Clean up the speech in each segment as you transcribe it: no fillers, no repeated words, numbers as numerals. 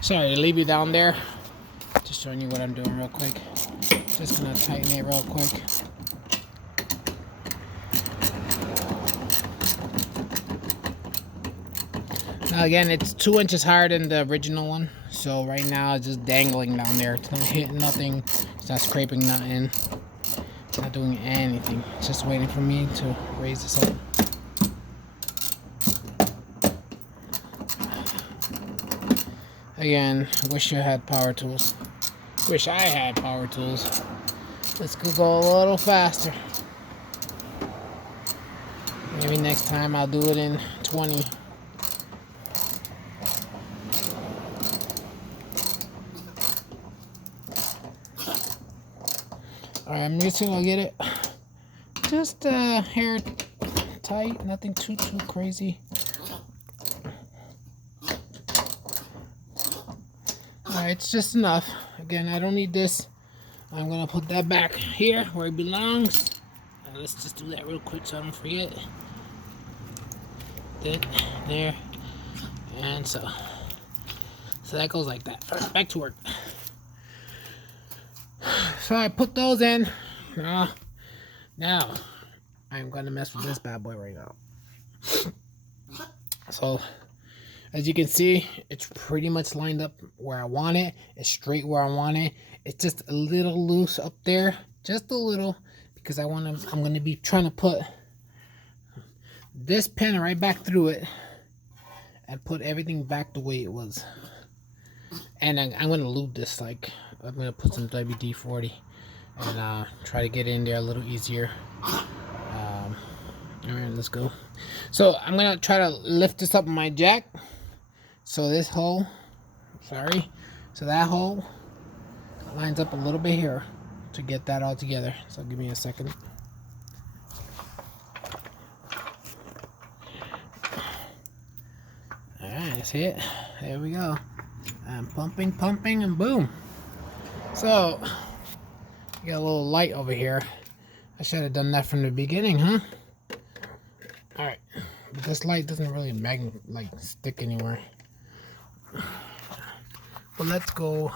Sorry to leave you down there. Just showing you what I'm doing real quick. Just gonna tighten it real quick. Now again, it's 2 inches higher than the original one. So right now it's just dangling down there. It's not hitting nothing. It's not scraping nothing. It's not doing anything. It's just waiting for me to raise this up. Again, wish you had power tools. Wish I had power tools. This could go a little faster. Maybe next time I'll do it in 20. Alright, I'm just gonna get it just hair tight, nothing too crazy. Alright, it's just enough. Again, I don't need this. I'm gonna put that back here where it belongs. Let's just do that real quick so I don't forget. There, and so that goes like that. Alright, back to work. So I put those in. Now I'm gonna mess with this bad boy right now. So as you can see, it's pretty much lined up where I want it. It's straight where I want it. It's just a little loose up there, just a little, because I'm gonna be trying to put this pin right back through it and put everything back the way it was. And I'm gonna lube this, like I'm gonna put some WD-40 and try to get in there a little easier. All right, let's go. So I'm gonna try to lift this up in my jack. So this hole, so that hole lines up a little bit here to get that all together. So give me a second. All right, that's it. There we go. I'm pumping, and boom. So, you got a little light over here. I should have done that from the beginning, huh? Alright, but this light doesn't really stick anywhere. But let's go.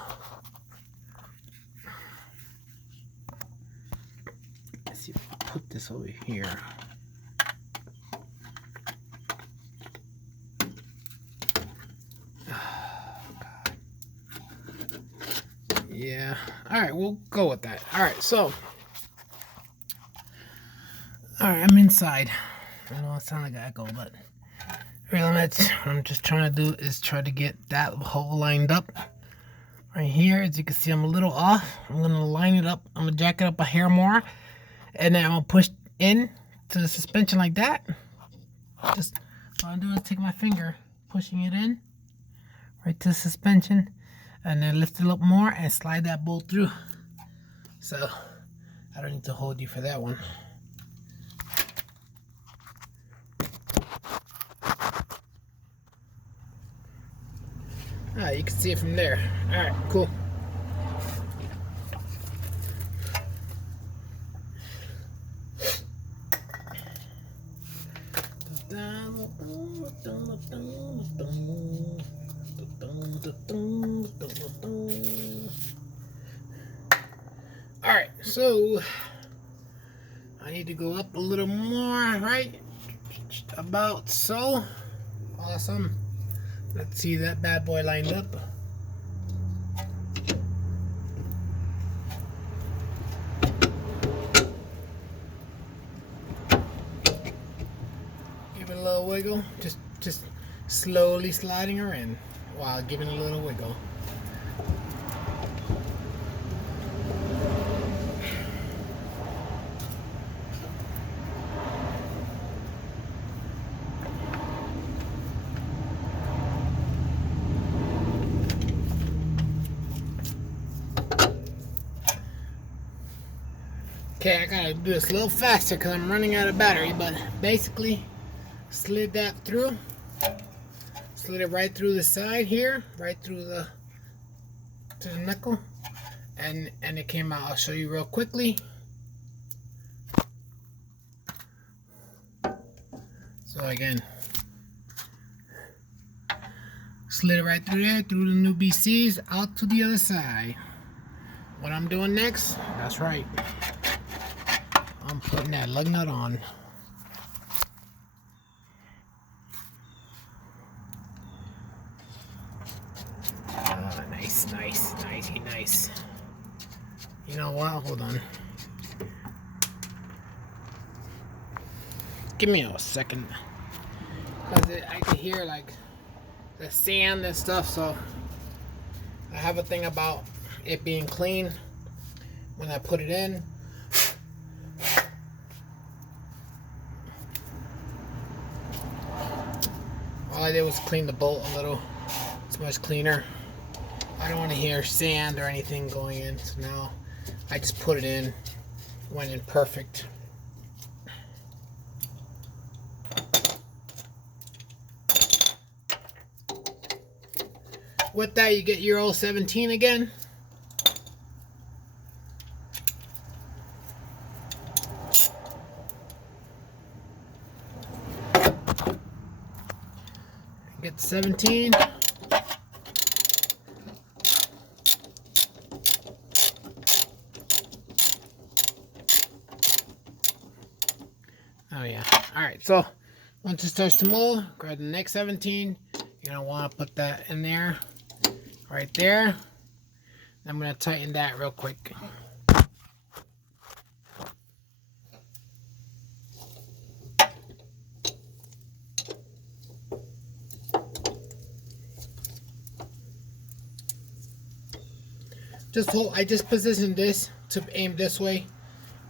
Let's see if I put this over here. Yeah, alright, we'll go with that. Alright, so I'm inside. I know it sounds like an echo, but really what I'm just trying to do is try to get that hole lined up right here. As you can see, I'm a little off. I'm gonna line it up. I'm gonna jack it up a hair more, and then I'm gonna push in to the suspension like that. Just what I'm doing is take my finger, pushing it in right to the suspension, and then lift it up more and slide that bolt through. So I don't need to hold you for that one. You can see it from there. Alright, cool. Alright, so I need to go up a little more, right? About so. Awesome. Let's see that bad boy lined up. Give it a little wiggle. Just slowly sliding her in while giving it a little wiggle. Okay, I gotta do this a little faster because I'm running out of battery, but basically slid that through. slid it right through the side here, right through the knuckle, and it came out. I'll show you real quickly. So again, slid it right through there, through the new BCs, out to the other side. What I'm doing next, that's right, I'm putting that lug nut on. Nice. You know what? Hold on. Give me a second. Because I can hear like the sand and stuff, so I have a thing about it being clean when I put it in. All I did was clean the bolt a little. It's much cleaner. I don't want to hear sand or anything going in, so now I just put it in, went in perfect. With that, you get your old 17 again. Get 17. Oh yeah. Alright, so once it starts to move, grab the next 17. You're going to want to put that in there. Right there. I'm going to tighten that real quick. I just positioned this to aim this way,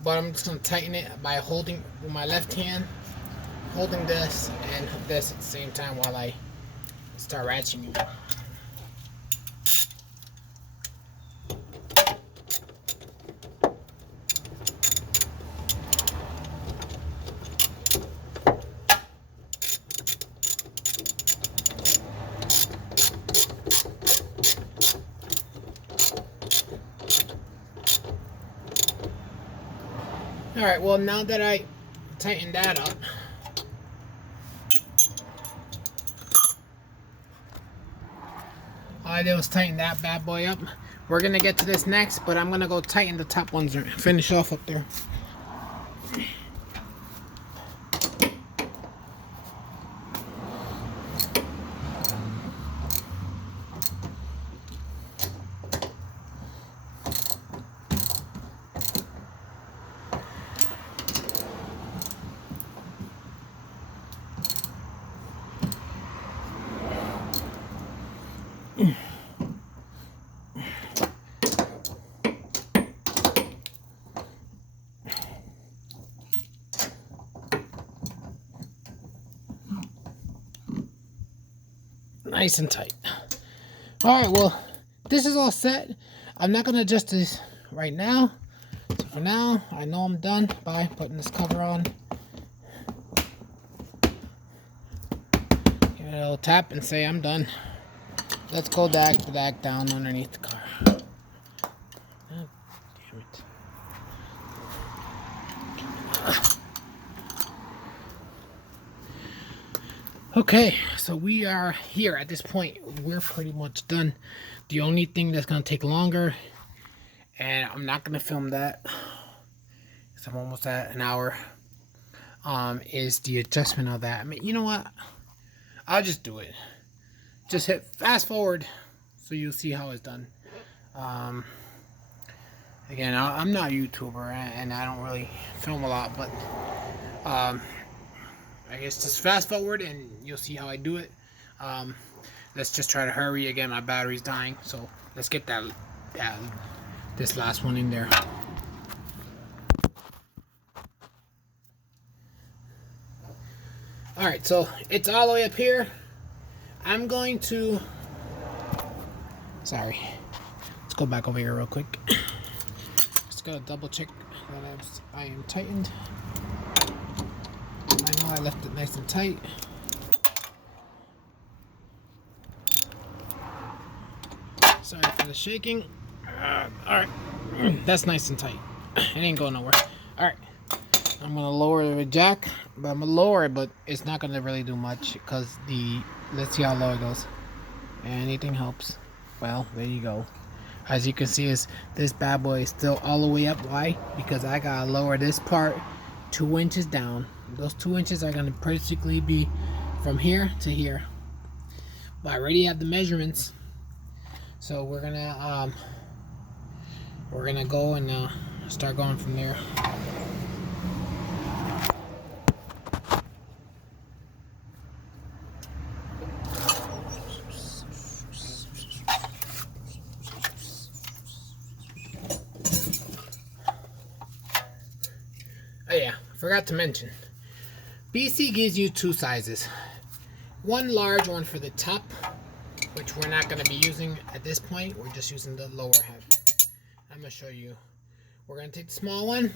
but I'm just going to tighten it by holding with my left hand, holding this and this at the same time while I start ratcheting it. Alright, well now that I tightened that up, all I did was tighten that bad boy up. We're going to get to this next, but I'm going to go tighten the top ones and finish off up there. Nice and tight. Alright, well, this is all set. I'm not going to adjust this right now. So for now, I know I'm done by putting this cover on. Give it a little tap and say I'm done. Let's go back down underneath the car. Oh, damn it. Okay, so we are here at this point. We're pretty much done. The only thing that's going to take longer, and I'm not going to film that because I'm almost at an hour, is the adjustment of that. I mean, you know what? I'll just do it. Just hit fast forward so you'll see how it's done. Again, I'm not a YouTuber and I don't really film a lot, but I guess just fast forward and you'll see how I do it. Let's just try to hurry. Again, my battery's dying, so let's get this last one in there. Alright, so it's all the way up here. I'm going to... Sorry. Let's go back over here real quick. Just gotta double check that I am tightened. I know I left it nice and tight. Sorry for the shaking. Alright, that's nice and tight. It ain't going nowhere. Alright, I'm gonna lower the jack, but I'm gonna lower it, but it's not gonna really do much because let's see how low it goes. Anything helps. Well, there you go. As you can see, this bad boy is still all the way up. Why? Because I gotta lower this part 2 inches down. Those 2 inches are gonna basically be from here to here. But I already have the measurements, so we're gonna go and start going from there. Oh yeah, forgot to mention, BC gives you 2 sizes. One large one for the top, which we're not going to be using at this point. We're just using the lower half. I'm going to show you. We're going to take the small one.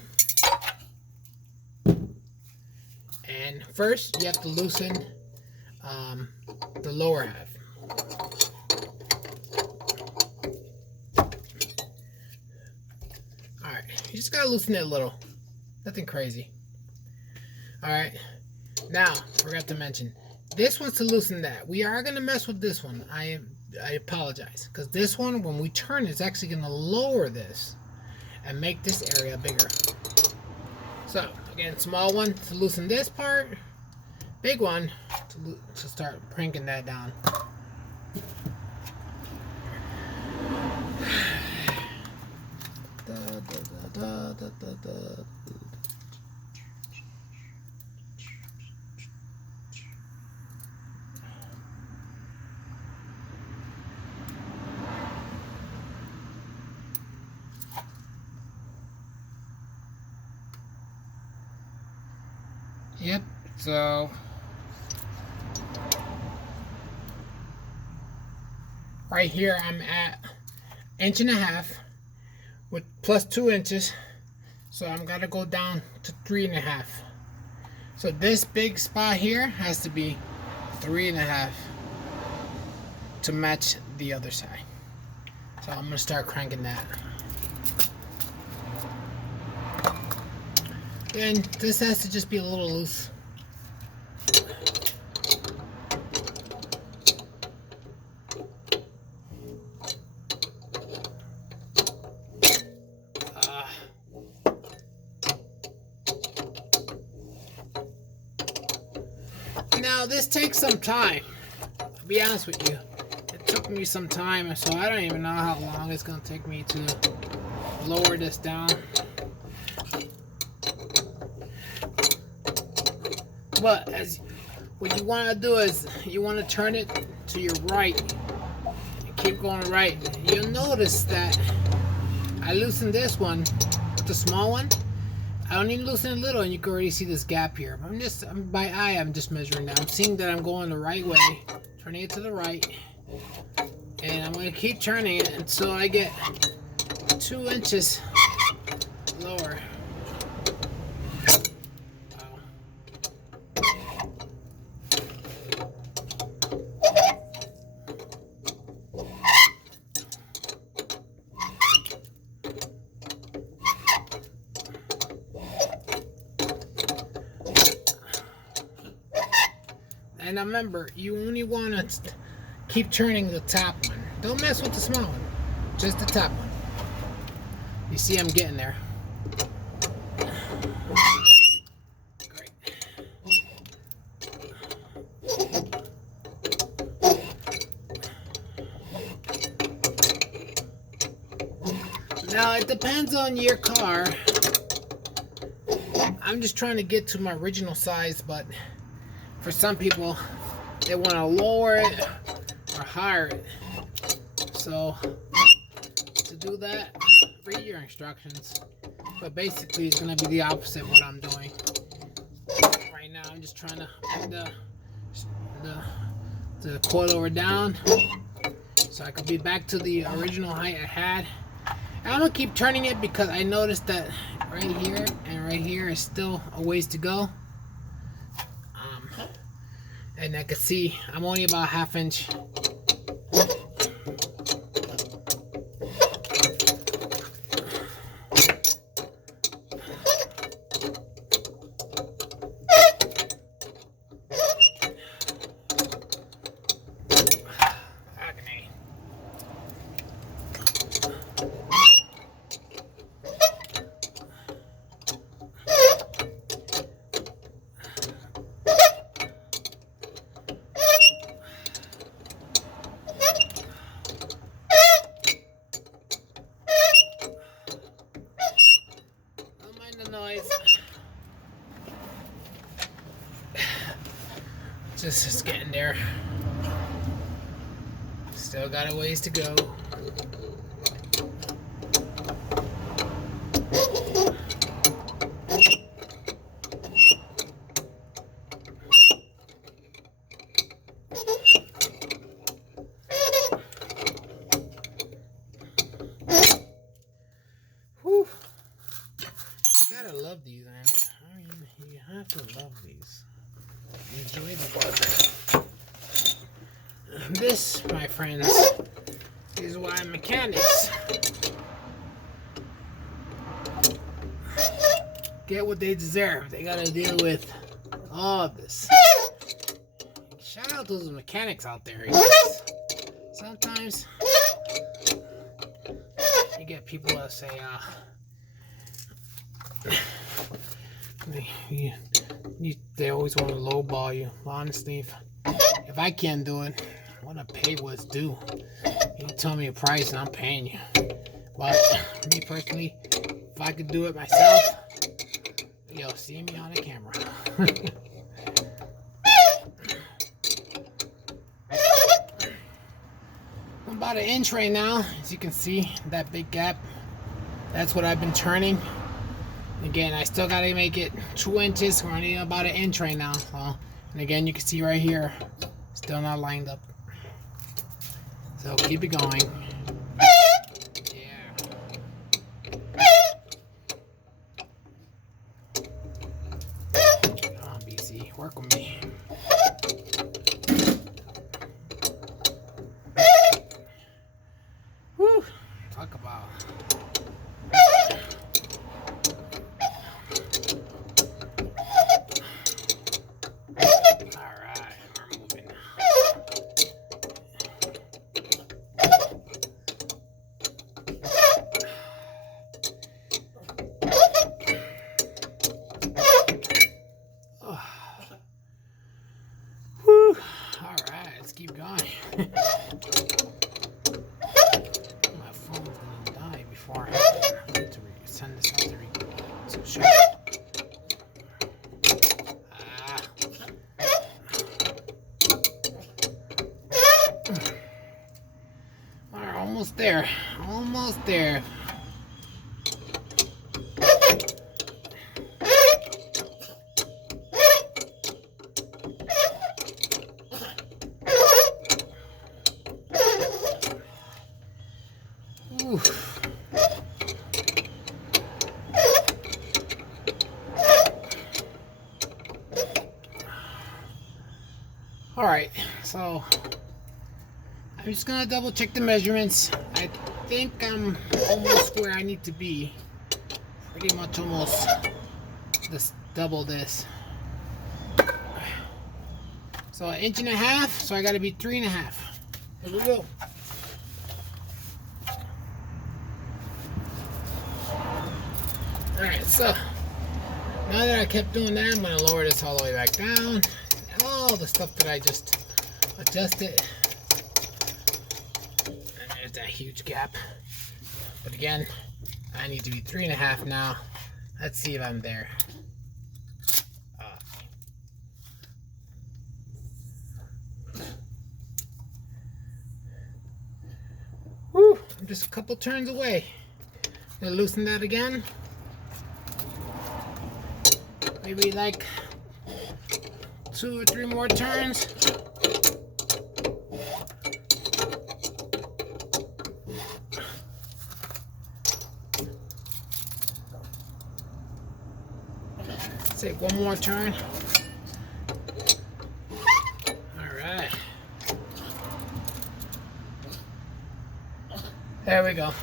And first, you have to loosen the lower half. Alright, you just got to loosen it a little. Nothing crazy. Alright, now, forgot to mention, this one's to loosen that. We are going to mess with this one. I apologize. Because this one, when we turn, it's actually going to lower this and make this area bigger. So, again, small one to loosen this part. Big one to start cranking that down. Yep, so right here I'm at 1.5 inches with plus 2 inches, so I'm gonna go down to 3.5. So this big spot here has to be 3.5 to match the other side. So I'm gonna start cranking that. And this has to just be a little loose. Now this takes some time. I'll be honest with you. It took me some time, so I don't even know how long it's gonna take me to lower this down. But what you want to do is you want to turn it to your right and keep going right. You'll notice that I loosened this one with the small one. I don't even loosen it a little, and you can already see this gap here. By eye, I'm just measuring that. I'm seeing that I'm going the right way, turning it to the right, and I'm going to keep turning it until I get 2 inches lower. And remember, you only want to keep turning the top one. Don't mess with the small one, just the top one. You see I'm getting there. Great. Now it depends on your car. I'm just trying to get to my original size, but for some people, they want to lower it or higher it. So, to do that, read your instructions. But basically, it's going to be the opposite of what I'm doing. Right now, I'm just trying to bring the coilover down so I can be back to the original height I had. And I'm going to keep turning it because I noticed that right here and right here is still a ways to go. And I can see I'm only about 1/2 inch. just getting there. Still got a ways to go. Whew. You gotta love these, man. I mean, you have to love these. Enjoy the work. This, my friends, is why mechanics get what they deserve. They gotta deal with all of this. Shout out to those mechanics out there. Sometimes you get people that say, they always want to lowball you. Honestly, if I can't do it, I want to pay what's due. You tell me a price and I'm paying you. But me personally, if I could do it myself, you'll see me on the camera. I'm about 1 inch right now. As you can see, that big gap. That's what I've been turning. Again, I still gotta make it 2 inches. We're only about 1 inch right now. So, and again, you can see right here, still not lined up. So keep it going. Yeah. Come on, BC, work with me. Whew. Talk about. Keep going. My phone's gonna die before I need to send this out to show. Alright, almost there. Almost there. Alright, so I'm just gonna double check the measurements. I think I'm almost where I need to be. Pretty much almost just double this. So 1.5 inches, so I gotta be 3.5. Here we go. Alright, so now that I kept doing that, I'm gonna lower this all the way back down. All the stuff that I just adjusted, and there's that huge gap. But again, I need to be 3.5 now. Let's see if I'm there. Whew, I'm just a couple turns away. I'm gonna loosen that again. Maybe like 2 or 3 more turns. Take 1 more turn. Alright. There we go.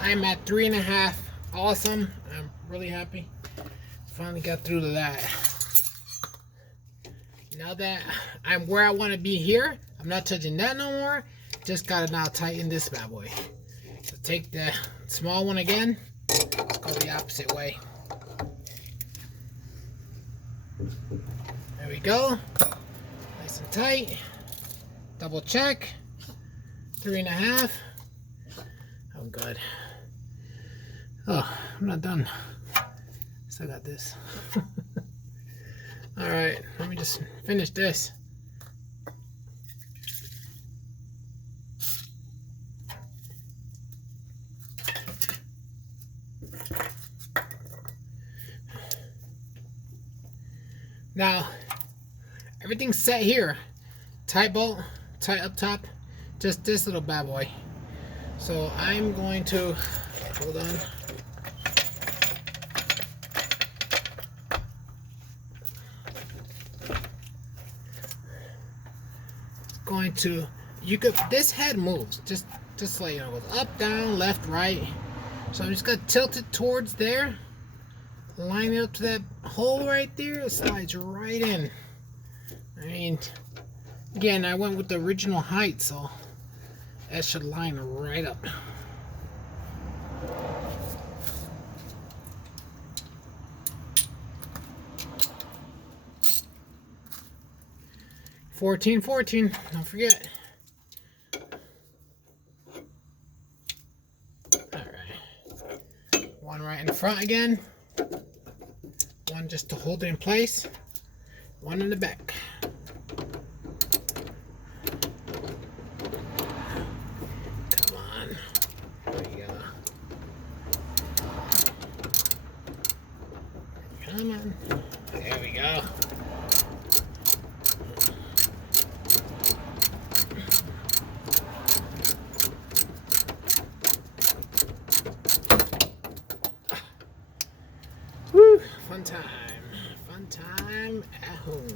I'm at 3.5. Awesome. I'm really happy. Finally got through to that. Now that I'm where I want to be here, I'm not touching that no more. Just gotta now tighten this bad boy. So take the small one again. Let's go the opposite way. There we go. Nice and tight. Double check. 3.5. I'm good. Oh, I'm not done. Still got this. Alright, let me just finish this. Now, everything's set here. Tight bolt, tight up top. Just this little bad boy. So I'm going to, hold on. Going to, you could, this head moves. Just like, you know, goes up, down, left, right. So I'm just gonna tilt it towards there. Line it up to that hole right there. It slides right in. And again, I went with the original height, so that should line right up. $14.14, don't forget. Alright. One right in the front again. One just to hold it in place. One in the back. Come on. There you go. Come on. There we go. Woo! Fun time. Fun time at home.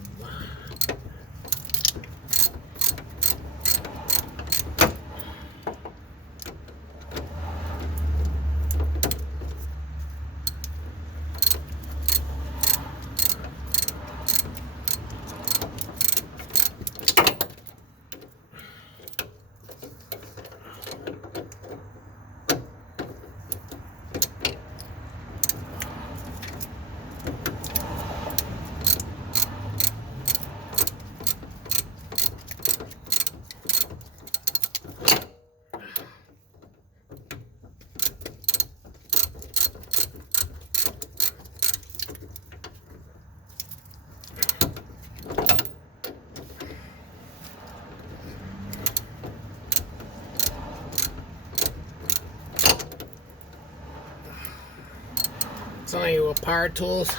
Telling you, with power tools,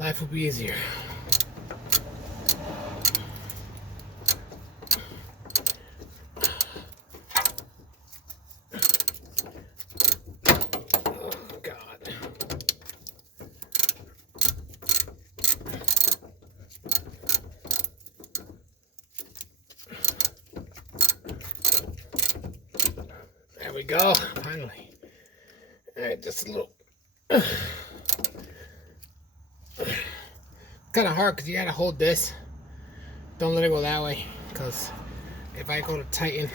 life will be easier. Oh God. There we go, finally. Alright, just a little. Kind of hard because you gotta hold this. Don't let it go that way, because if I go to tighten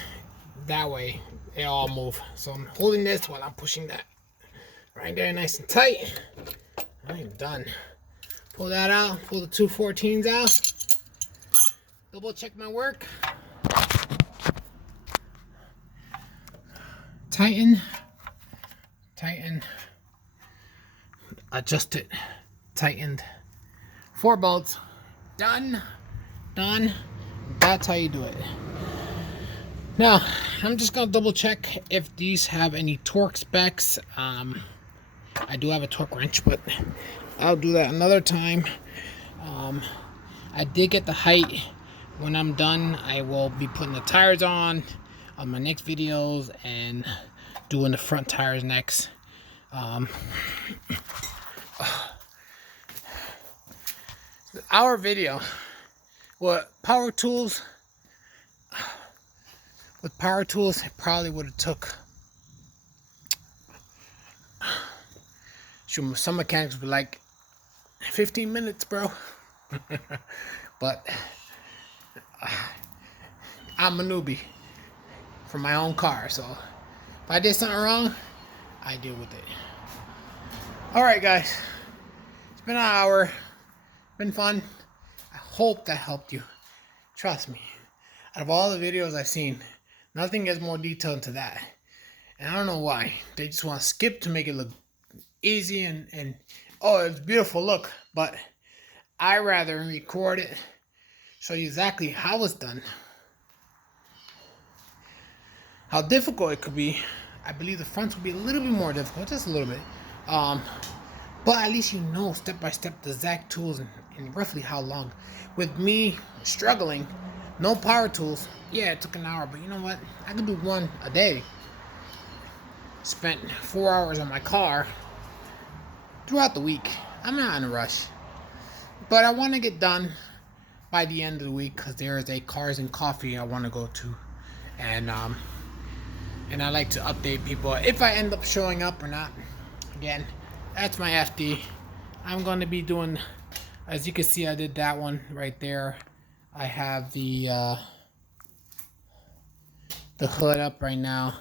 that way, it all move. So I'm holding this while I'm pushing that right there, nice and tight. I'm done. Pull that out. Pull the two 14s out. Double check my work. Tighten. Tighten. Adjust it. Tightened. 4 bolts. Done. Done. That's how you do it. Now, I'm just going to double check if these have any torque specs. I do have a torque wrench, but I'll do that another time. I did get the height. When I'm done, I will be putting the tires on my next videos and doing the front tires next. Our video, with power tools, it probably would have took, some mechanics were like 15 minutes, bro. But I'm a newbie for my own car, so if I did something wrong, I deal with it. Alright guys, it's been an hour. Been fun. I hope that helped you. Trust me, out of all the videos I've seen, nothing gets more detailed to that. And I don't know why. They just want to skip to make it look easy and oh, it's beautiful look. But I rather record it, show you exactly how it's done, how difficult it could be. I believe the fronts will be a little bit more difficult, just a little bit. But at least you know step by step the exact tools and roughly how long. With me struggling, no power tools, yeah, it took an hour, but you know what? I could do one a day. Spent 4 hours on my car throughout the week. I'm not in a rush, but I want to get done by the end of the week because there is a Cars and Coffee I want to go to, and I like to update people if I end up showing up or not. Again, that's my FD. I'm going to be doing, as you can see, I did that one right there. I have the hood up right now.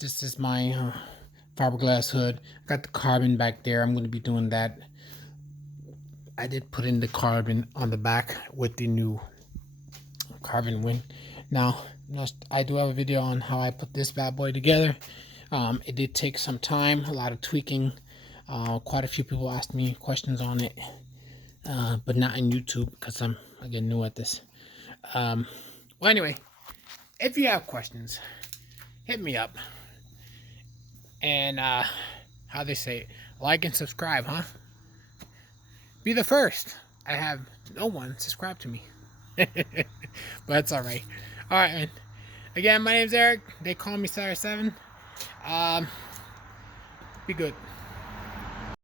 This is my fiberglass hood. Got the carbon back there. I'm going to be doing that. I did put in the carbon on the back with the new carbon wing. Now, I do have a video on how I put this bad boy together. It did take some time, a lot of tweaking. Quite a few people asked me questions on it, but not in YouTube because I'm, again, new at this. Well, anyway, if you have questions, hit me up. And how they say it, like and subscribe, huh? Be the first. I have no one subscribe to me. But it's alright. Alright, man. Again, my name's Eric. They call me rx7. Be good.